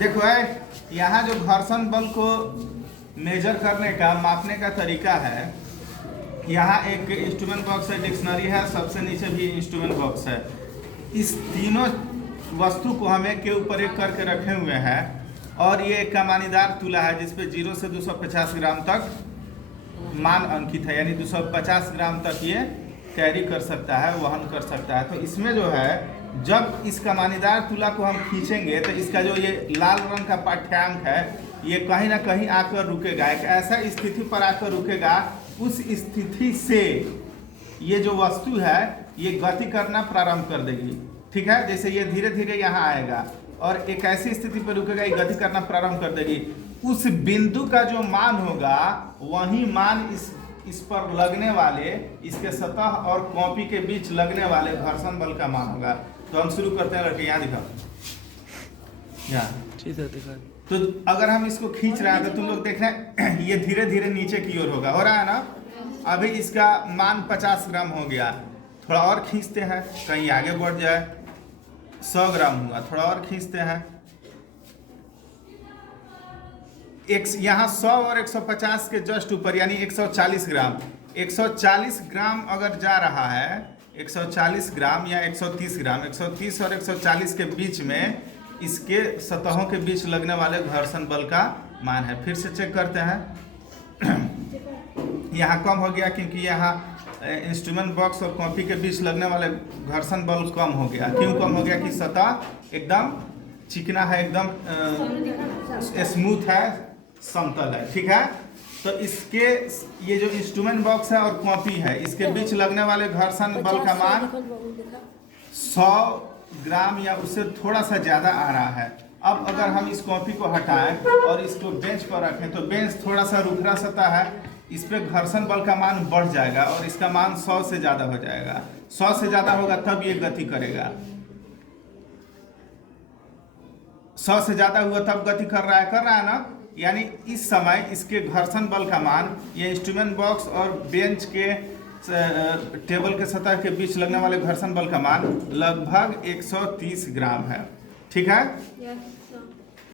देखो है यहाँ जो घर्षण बल को मेजर करने का मापने का तरीका है। यहाँ एक इंस्ट्रूमेंट बॉक्स है, डिक्शनरी है, सबसे नीचे भी इंस्ट्रूमेंट बॉक्स है। इस तीनों वस्तु को हम एक के ऊपर एक करके रखे हुए हैं और ये एक कमानीदार तुला है जिसपे 0 से 250 ग्राम तक मान अंकित है, यानी 250 ग्राम तक ये कैरी कर सकता है, वहन कर सकता है। तो इसमें जो है जब इस कमानीदार तुला को हम खींचेंगे तो इसका जो ये लाल रंग का पाठ्यांक है ये कहीं ना कहीं आकर रुकेगा, एक ऐसा स्थिति पर आकर रुकेगा, उस स्थिति से ये जो वस्तु है ये गति करना प्रारंभ कर देगी। ठीक है, जैसे ये धीरे धीरे यहाँ आएगा और एक ऐसी स्थिति पर रुकेगा, ये गति करना प्रारंभ कर देगी। उस बिंदु का जो मान होगा वही मान इस पर लगने वाले, इसके सतह और कॉपी के बीच लगने वाले घर्षण बल का मान होगा। तो हम शुरू करते हैं, लड़के यहाँ दिखाओ, यहाँ ठीक है दिखा। तो अगर हम इसको खींच रहे हैं तो तुम लोग देख रहे हैं ये धीरे धीरे नीचे की ओर होगा, हो रहा है ना। अभी इसका मान 50 ग्राम हो गया, थोड़ा और खींचते हैं कहीं आगे बढ़ जाए, 100 ग्राम हुआ, थोड़ा और खींचते हैं, यहाँ 100 और 150 के जस्ट ऊपर यानी 140 ग्राम, 140 ग्राम अगर जा रहा है, 140 ग्राम या 130 ग्राम, 130 और 140 के बीच में इसके सतहों के बीच लगने वाले घर्षण बल का मान है। फिर से चेक करते हैं यहाँ कम हो गया क्योंकि यहाँ इंस्ट्रूमेंट बॉक्स और कॉपी के बीच लगने वाले घर्षण बल कम हो गया। क्यों कम हो गया? कि सतह एकदम चिकना है, एकदम स्मूथ है, समतल है। ठीक है, तो इसके ये जो इंस्ट्रूमेंट बॉक्स है और कॉपी है इसके बीच लगने वाले घर्षण बल का मान 100 ग्राम या उससे थोड़ा सा ज़्यादा आ रहा है। अब अगर हम इस कॉपी को हटाएं और इसको बेंच पर रखें तो बेंच थोड़ा सा रुखरा सतह है, इस पर घर्षण बल का मान बढ़ जाएगा और इसका मान 100 से ज़्यादा हो जाएगा। 100 से ज़्यादा होगा तब ये गति करेगा, 100 से ज़्यादा हुआ तब गति कर रहा है ना। यानी इस समय इसके घर्षण बल का मान ये इंस्ट्रूमेंट बॉक्स और बेंच के टेबल के सतह के बीच लगने वाले घर्षण बल का मान लगभग 130 ग्राम है। ठीक है।